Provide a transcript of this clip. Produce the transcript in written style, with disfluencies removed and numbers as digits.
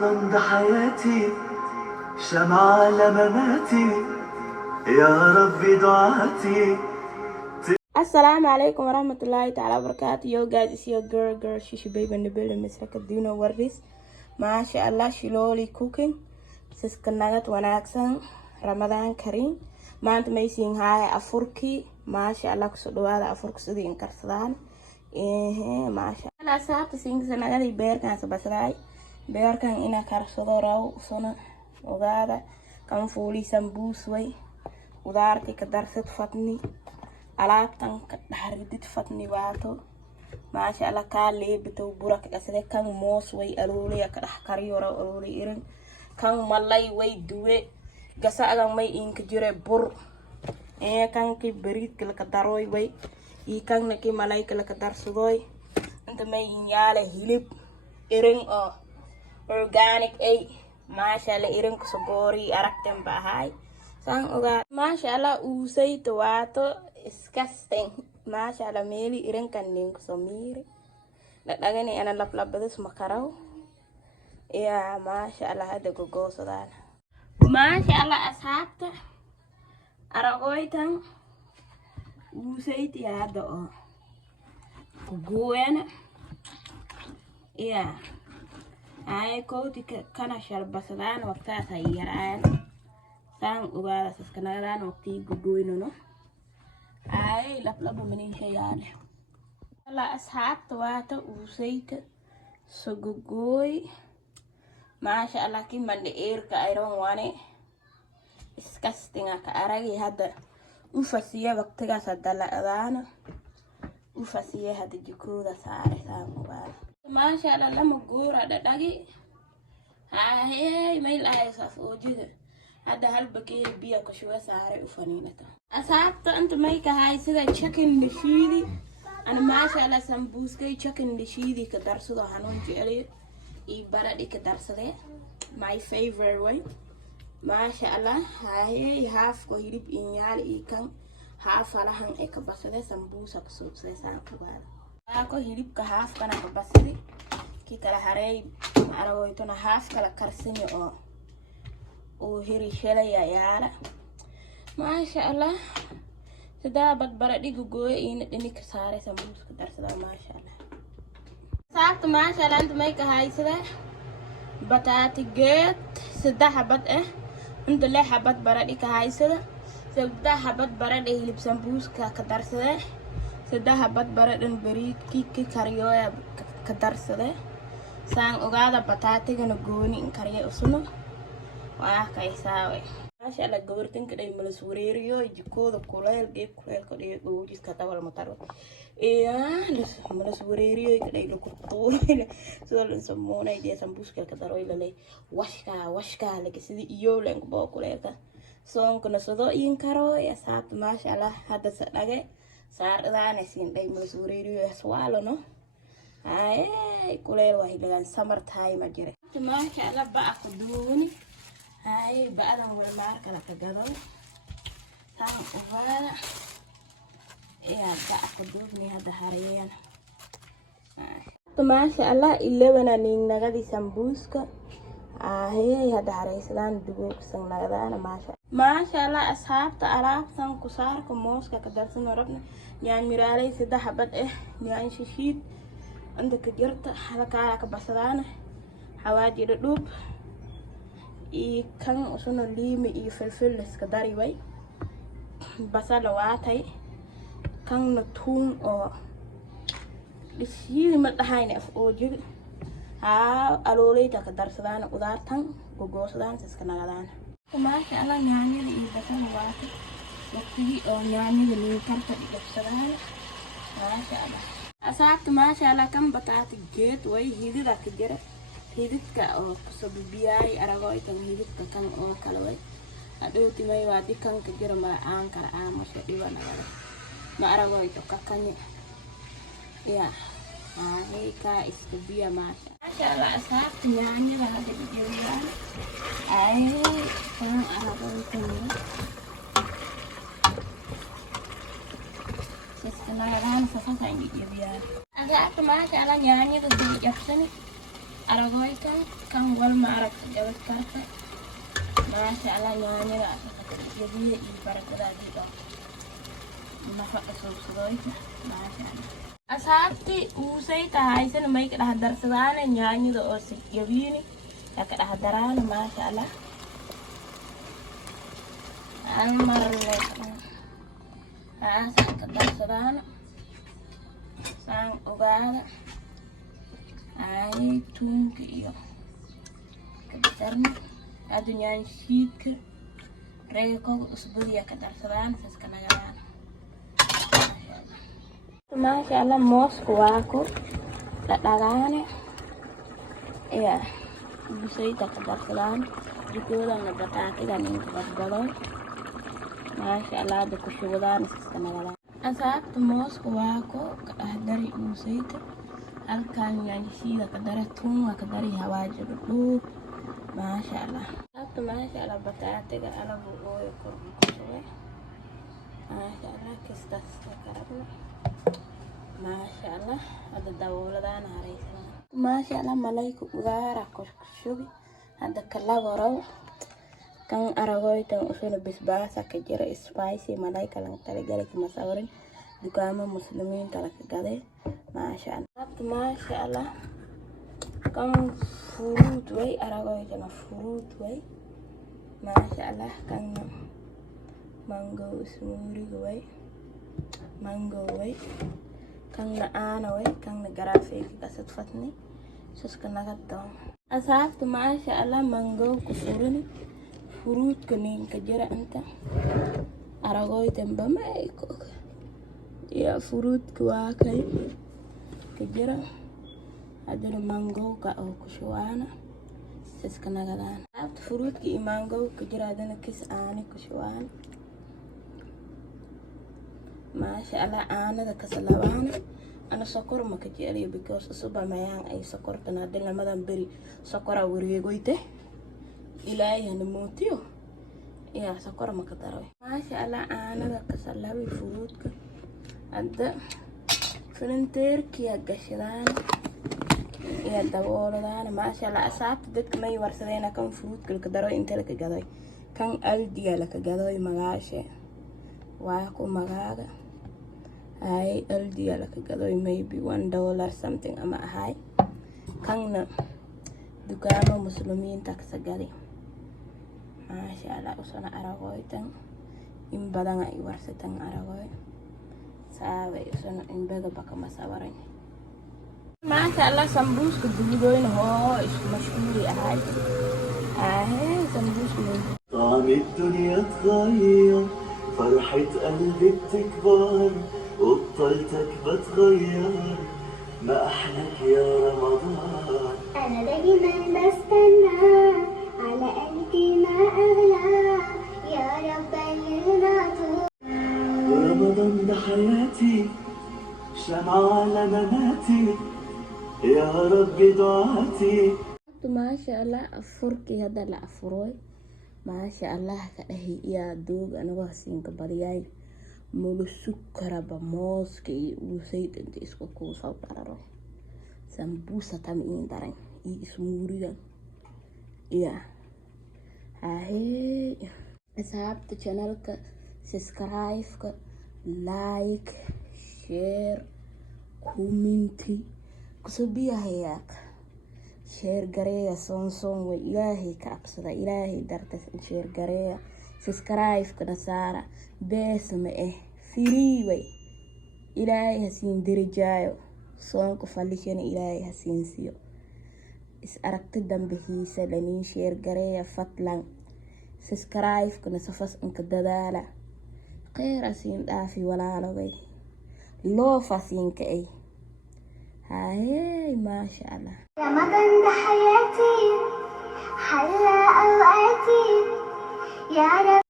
رمضان ده حياتي شمعة لمماتي يا رب دعاتي. Assalamu alaikum warahmatullahi ta'ala wabarakatuh. Yo guys, it's your girl Shishi Baby in the building. Miss Raka, do you know what it is? MashaAllah, she slowly cooking. Sis kanagat wanaagsan Ramadan Kareem. Maanta may siin haya afurki. MashaAllah kusoo dhawaada afurka sidii in karsadaan. MashaAllah saabta siin sanagadi beerkan sabasraay. Beerkan ina karsado raw sona ogaada kan fuuli sambuus way. Udaarti ka darsad fatni. alaabtan ka dhaxridid fatni waato maasha Allah ka leebto burak asade kan moos way aloolay ka dhax kariyo raw aloolay irin kan malay way duwe gasaagan may inka jire bur kan ki berid kala ka daroy way kan ki malay kala ka darsadoy inta may yaale hilib irin organic maasha Allah irin ko sogori arakten bahay sang oga maasha Allah usay to waato disgusting MashaAllah meeli irin kan nin somiri dhagani ana lablabadis makaraw ya MashaAllah hada gogosadaan MashaAllah asxaabta aragoytan usayti hada gogoyana ya ay kooti kana shalbasadaan waqtaas ay yaraan sang ugaada saskanadaan waqti gogoyno no ay lablabo manin shayale alla asxaabta waata uusayta sogogoy MashaAllah ki mande eerka ayron wane disgusting ka aragi hada ufasiya waqtigaas dalaadaana ufasiya hada jikooda saare saamubaad MashaAllah lama goora dhadhagi ay mayl ay saf oojida hada hal bakeeri biya ku shuga saare ufaniinata asxaabta inta may ka hay sida chicken lishidi ana MashaAllah sambuuskay chicken lishidi ka darsado hanuun jeceliyo ii baradi ka darsade my favorite way MashaAllah hay half ko hilib inyaal ii kan half alahan ee ka basade sambuusa ka soobsay saan kubaada ko hilibka half kana ka basade ki kala haray aragoytona half kala karsani oo hiri shalaya yaala MashaAllah sidaa bad baradi gogoy ina dhini ka saaray sambuuska darsada MashaAllah saabta MashaAllah inta may ka haysada bataati geed saddex xabad inta lix xabad baradi ka haysada saddex xabad baradi hilib sambuuska ka darsada saddex xabad baradan bariidki ki kariyoya ka darsada saan ogaada bataatigana gooni in kariyo usuno waa kaysaawe MashaAllah gabartan ka dhay malas wareeriyo jikooda kuleel geeb kuleel ka dhigo goojiska tabal mataro malas wareeriyo ka dhay ku tuulay soo la samoonay de sambuuska ka daroy lalay washka laga sidii iyo leen boo kuleelka soon kuna soo in karo ya saab MashaAllah hada sadage saardaana siin dhay malas wareeriyo swalo no ay kuleel waa hilagan summer time jire MashaAllah baa ku duuni ay baadan wal marka la tagado tan ubaada baa ku duubni hada hariyeen MashaAllah 11 nin nagadi sambuuska hada haraysadaan dugugsan nagadaana MashaAllah asxaabta alaabtan ku saarka mooska ka darsan rabna yaan miraalay saddex xabad yaan shishiid inta ka jirta halka ka basadaana xawaaji dhub kan usuna liimi iyo filfil iska dari way basal waatay kan tuun oo dhishii ma dhahayna af oojid alooleyda ka darsadaan udaartan gogoosadaan iska nagadaan MashaAllah nyaanyada iyo basal waatay waqtigii oo nyaanyada liin karta dhigsadaan MashaAllah asxaabta MashaAllah kan bataati geed way hidida ka jira hididka oo kusabiyaay aragoytan hididka kan oo kala way adhooti may waadi kan ka jira ma aan kala aamusha dhibanagada ma aragoyto ka kanye ya ka iska biya MashaAllah asxaabta nyaanyada hada dhigayaan ay kan aragoytan siska nagadaan safasa dhigayaan asxaabta MashaAllah nyaanyada dhigayaan aragoytan kan wal ma arag gabad karta maasha Allah nyaanyada asaka jabiye iyo barakada diido nafaqa soo sudoyta maasha Allah asxaabti uusay tahaysan may ka dhaxdarsadaan nyaanyada oo si jabiyini ka dhaxdaraan maasha Allah aan marle asa ka darsadaan saan ogaada ay tunka iyo kadarna adduunyaan shiidka reekooda usbuudiya ka darsadaan saska nagadaan maasha Allah moosku waa ku dhadhagaane iya busayda ka darsadaan jikoodana bataatiga ninka badbado maasha Allah da ku shubadaan saska nagadaan asxaabta moosku waa ku ka dhahdari busayda halkaan yaanshida ka dara tuunga ka dari hawaajiga dhuub maasha Allah sabta maasha Allah bataatiga alabu ooyo kor ku shubay maasha Allah kistaas ka karabna maasha Allah hada dawladana haraysan maasha Allah malayku ugaara ku shubi hada kala waraw kan aragoytan usuna bisbaasa ka jira spicy malayka lang talaga ki masawarin dukaama muslimiin talaga gaday maasha Allah maasha Allah kan fruit way aragoytan fruit way maasha Allah kan mango smoothie way mango way kan ana way kan garaafay ka sadfatni suska nagaddo asxaabta maasha Allah mango ku furini fruit kanin ka jira inta aragoytan bamay ko ya fruit waa kay ka jira hadana mango ka oo ku shuwaana siska nagadaan abta fruit ki mango ka jira hadana kis aani ku shuwaan maasha Allah aanada ka salawaana ana sokor ma ka jeceliyo because suba mayaan ay sokortan hadana madan beri sokora wareegoyte ilaahay hana mootiyo ya sokor ma ka daro maasha Allah aanada ka salawi fruitka hadda filinteerkiya gashadaan iyo dabooladaan maasha Allah asxaabta dadka may warsadeen kan fruitka ka daro inta la ka gaday kan aldiga la ka gaday magaashe waa ku magaaga ay aldiga la ka gaday maybe $1 something ama ahay kanna dukaamo muslimiinta ka sagadi maasha Allah usana aragoytan in badan ay warsatan aragoy saabay usana in badan baka masawaran maasha Allah sambuuska duudoyn hoo isku mashquuli ahay sambuuska طعم الدنيا اتغير فرحة قلبي بتكبر وبطلتك بتغير ما أحلك يا رمضان أنا دايما بستنى على قلبي ما أغلى يا رب بلغنا طول رمضان ده حياتي شمعة على مماتي يا رب دعاتي maasha Allah afurki hada la afuroy maasha Allah ka dhahi iya doog anagu hasiinka bariyay mulu sukaraba mooska iyo usayd inta isku ku soo dararo sambusa tam in daran iyo ismuuriga iya asxaabta channelka subscribe like share comment kusubiyahayak share gareeya sonson way ilaahay ka absada ilaahay dartas share gareeya subscribe kana saara beesma free way ilaahay hasiin dirijaayo soonku falishana ilaahay hasiin siyo is aragti dambe hiisa lanin share gareeya fatlan subscribe kana safas inka dadaala khayr asiin dhaafi walaalogay loo fasiinka ay هاي ما شاء الله رمضان ده حياتي حلى أوقاتي يا رب